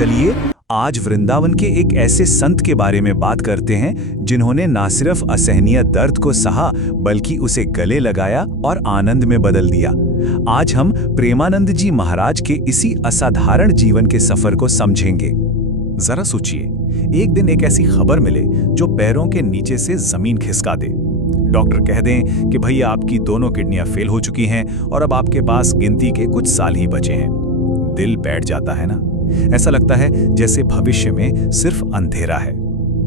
चलिए आज वृंदावन के एक ऐसे संत के बारे में बात करते हैं जिन्होंने ना सिर्फ असहनीय दर्द को सहा बल्कि उसे गले लगाया और आनंद में बदल दिया। आज हम प्रेमानंद जी महाराज के इसी असाधारण जीवन के सफर को समझेंगे। जरा सोचिए, एक दिन एक ऐसी खबर मिले जो पैरों के नीचे से जमीन खिसका दे। डॉक्टर कह दें कि भैया आपकी दोनों किडनियां फेल हो चुकी हैं और अब आपके पास गिनती के कुछ साल ही बचे हैं। दिल बैठ जाता है ना। ऐसा लगता है जैसे भविष्य में सिर्फ अंधेरा है।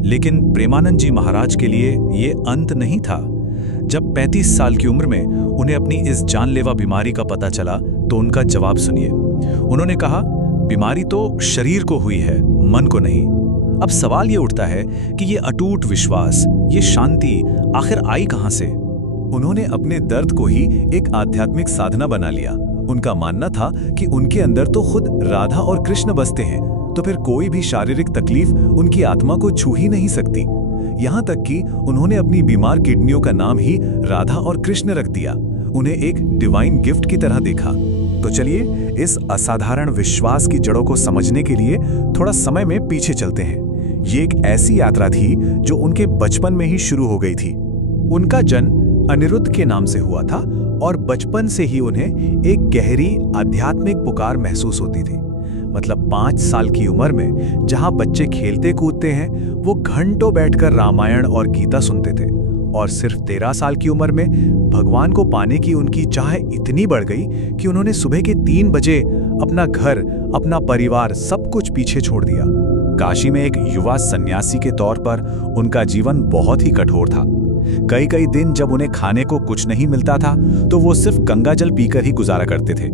लेकिन प्रेमानंद जी महाराज के लिए ये अंत नहीं था। जब 35 साल की उम्र में उन्हें अपनी इस जानलेवा बीमारी का पता चला तो उनका जवाब सुनिए। उन्होंने कहा, बीमारी तो शरीर को हुई है, मन को नहीं। अब सवाल ये उठता है कि ये अटूट विश्वास, ये शांति आखिर आई कहां से? उन्होंने अपने दर्द को ही एक आध्यात्मिक साधना बना लिया। उनका मानना था कि उनके अंदर तो खुद राधा और कृष्ण बसते हैं, तो फिर कोई भी शारीरिक तकलीफ उनकी आत्मा को छू ही नहीं सकती। यहाँ तक कि उन्होंने अपनी बीमार किडनियों का नाम ही राधा और कृष्ण रख दिया। उन्हें एक डिवाइन गिफ्ट की तरह देखा। तो चलिए इस असाधारण विश्वास की जड़ों को समझने के लिए थोड़ा समय में पीछे चलते हैं। ये एक ऐसी यात्रा थी जो उनके बचपन में ही शुरू हो गई थी। उनका जन्म अनिरुद्ध के नाम से हुआ था और बचपन से ही उन्हें एक गहरी आध्यात्मिक पुकार महसूस होती थी। मतलब 5 साल की उम्र में जहां बच्चे खेलते कूदते हैं, वो घंटों बैठकर रामायण और गीता सुनते थे। और सिर्फ 13 साल की उम्र में भगवान को पाने की उनकी चाह इतनी बढ़ गई कि उन्होंने सुबह के 3 बजे अपना घर, अपना परिवार, सब कुछ पीछे छोड़ दिया। काशी में एक युवा सन्यासी के तौर पर उनका जीवन बहुत ही कठोर था। कई दिन जब उन्हें खाने को कुछ नहीं मिलता था तो वो सिर्फ गंगा जल पीकर ही गुजारा करते थे।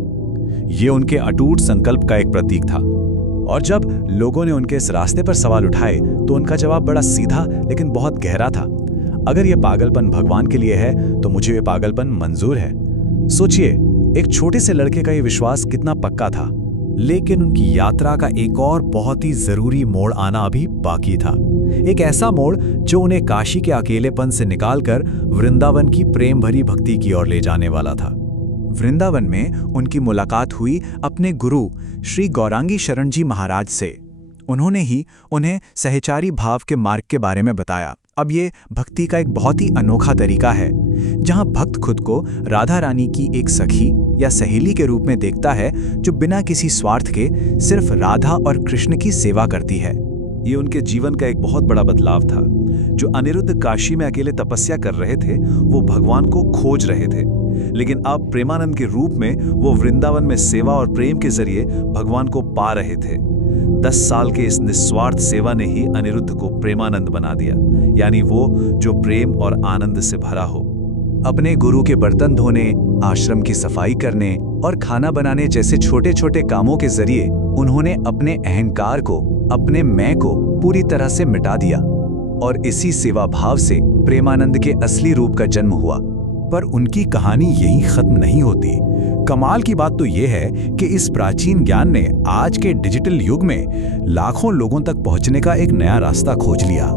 ये उनके अटूट संकल्प का एक प्रतीक था। और जब लोगों ने उनके इस रास्ते पर सवाल उठाए तो उनका जवाब बड़ा सीधा लेकिन बहुत गहरा था। अगर ये पागलपन भगवान के लिए है तो मुझे ये पागलपन मंजूर है। सोचिए, एक छोटे से लड़के का ये विश्वास कितना पक्का था। लेकिन उनकी यात्रा का एक और बहुत ही जरूरी मोड़ आना अभी बाकी था। एक ऐसा मोड़ जो उन्हें काशी के अकेलेपन से निकालकर वृंदावन की प्रेम भरी भक्ति की ओर ले जाने वाला था। वृंदावन में उनकी मुलाकात हुई अपने गुरु श्री गौरांगी शरण जी महाराज से। उन्होंने ही उन्हें सहचारी भाव के मार्ग के बारे में बताया। अब ये भक्ति का एक बहुत ही अनोखा तरीका है जहां भक्त खुद को राधा रानी की एक सखी या सहेली के रूप में देखता है जो बिना किसी स्वार्थ के सिर्फ राधा और कृष्ण की सेवा करती है। ये उनके जीवन का एक बहुत बड़ा बदलाव था। जो अनिरुद्ध काशी में अकेले तपस्या कर रहे थे वो भगवान को खोज रहे थे, लेकिन अब प्रेमानंद के रूप में वो वृंदावन में सेवा और प्रेम के जरिए भगवान को पा रहे थे। 10 साल के इस निस्वार्थ सेवा ने ही अनिरुद्ध को प्रेमानंद बना दिया, यानी वो जो प्रेम और आनंद से भरा हो। अपने गुरु के बर्तन धोने, आश्रम की सफाई करने और खाना बनाने जैसे छोटे छोटे कामों के जरिए उन्होंने अपने अहंकार को, अपने मैं को पूरी तरह से मिटा दिया। और इसी सेवा भाव से प्रेमानंद के असली रूप का जन्म हुआ। पर उनकी कहानी यहीं खत्म नहीं होती। कमाल की बात तो यह है कि इस प्राचीन ज्ञान ने आज के डिजिटल युग में लाखों लोगों तक पहुंचने का एक नया रास्ता खोज लिया।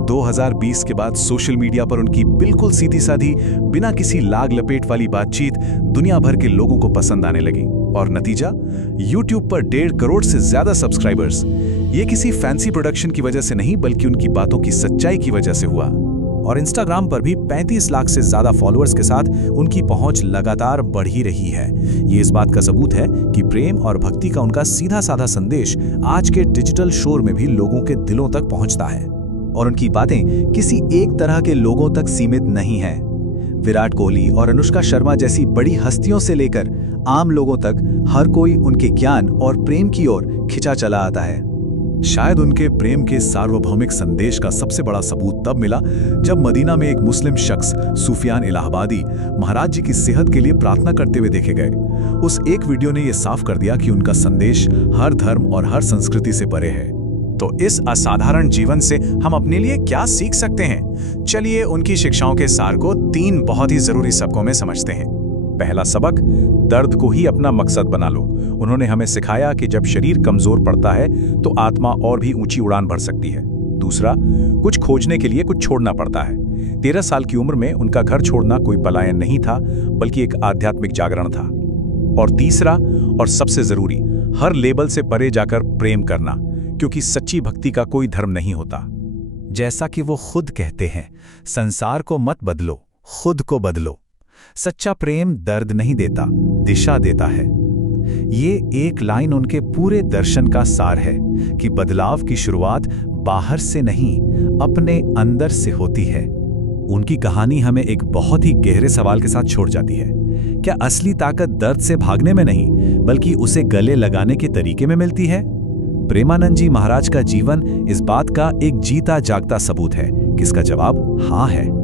2020 के बाद सोशल मीडिया पर उनकी बिल्कुल सीधी साधी, बिना किसी लाग लपेट वाली बातचीत दुनिया भर के लोगों को पसंद आने लगी। और नतीजा, YouTube पर 1.5 करोड़ से ज्यादा सब्सक्राइबर्स। ये किसी फैंसी प्रोडक्शन की वजह से नहीं बल्कि उनकी बातों की सच्चाई की वजह से हुआ। और इंस्टाग्राम पर भी 35 लाख से ज्यादा फॉलोअर्स के साथ उनकी पहुंच लगातार बढ़ ही रही है। ये इस बात का सबूत है कि प्रेम और भक्ति का उनका सीधा साधा संदेश आज के डिजिटल शोर में भी लोगों के दिलों तक पहुंचता है। और उनकी बातें किसी एक तरह के लोगों तक सीमित नहीं है। विराट कोहली और अनुष्का शर्मा जैसी बड़ी हस्तियों से लेकर आम लोगों तक हर कोई उनके ज्ञान और प्रेम की ओर खिंचा चला आता है। शायद उनके प्रेम के सार्वभौमिक संदेश का सबसे बड़ा सबूत तब मिला जब मदीना में एक मुस्लिम शख्स सुफियान इलाहाबादी महाराज जी की सेहत के लिए प्रार्थना करते हुए देखे गए। उस एक वीडियो ने यह साफ कर दिया कि उनका संदेश हर धर्म और हर संस्कृति से परे है। तो इस असाधारण जीवन से हम अपने लिए क्या सीख सकते हैं? चलिए उनकी शिक्षाओं के सार को 3 बहुत ही जरूरी सबकों में समझते हैं। पहला सबक, दर्द को ही अपना मकसद बना लो। उन्होंने हमें सिखाया कि जब शरीर कमजोर पड़ता है तो आत्मा और भी ऊंची उड़ान भर सकती है। दूसरा, कुछ खोजने के लिए कुछ छोड़ना पड़ता है। 13 साल की उम्र में उनका घर छोड़ना कोई पलायन नहीं था बल्कि एक आध्यात्मिक जागरण था। और तीसरा और सबसे जरूरी, हर लेबल से परे जाकर प्रेम करना। क्योंकि सच्ची भक्ति का कोई धर्म नहीं होता। जैसा कि वो खुद कहते हैं, संसार को मत बदलो, खुद को बदलो। सच्चा प्रेम दर्द नहीं देता, दिशा देता है। ये एक लाइन उनके पूरे दर्शन का सार है कि बदलाव की शुरुआत बाहर से नहीं, अपने अंदर से होती है। उनकी कहानी हमें एक बहुत ही गहरे सवाल के साथ छोड़ जाती है। क्या असली ताकत दर्द से भागने में नहीं, बल्कि उसे गले लगाने के तरीके में मिलती है? प्रेमानंद जी महाराज का जीवन इस बात का एक जीता जागता सबूत है, किसका जवाब हाँ है।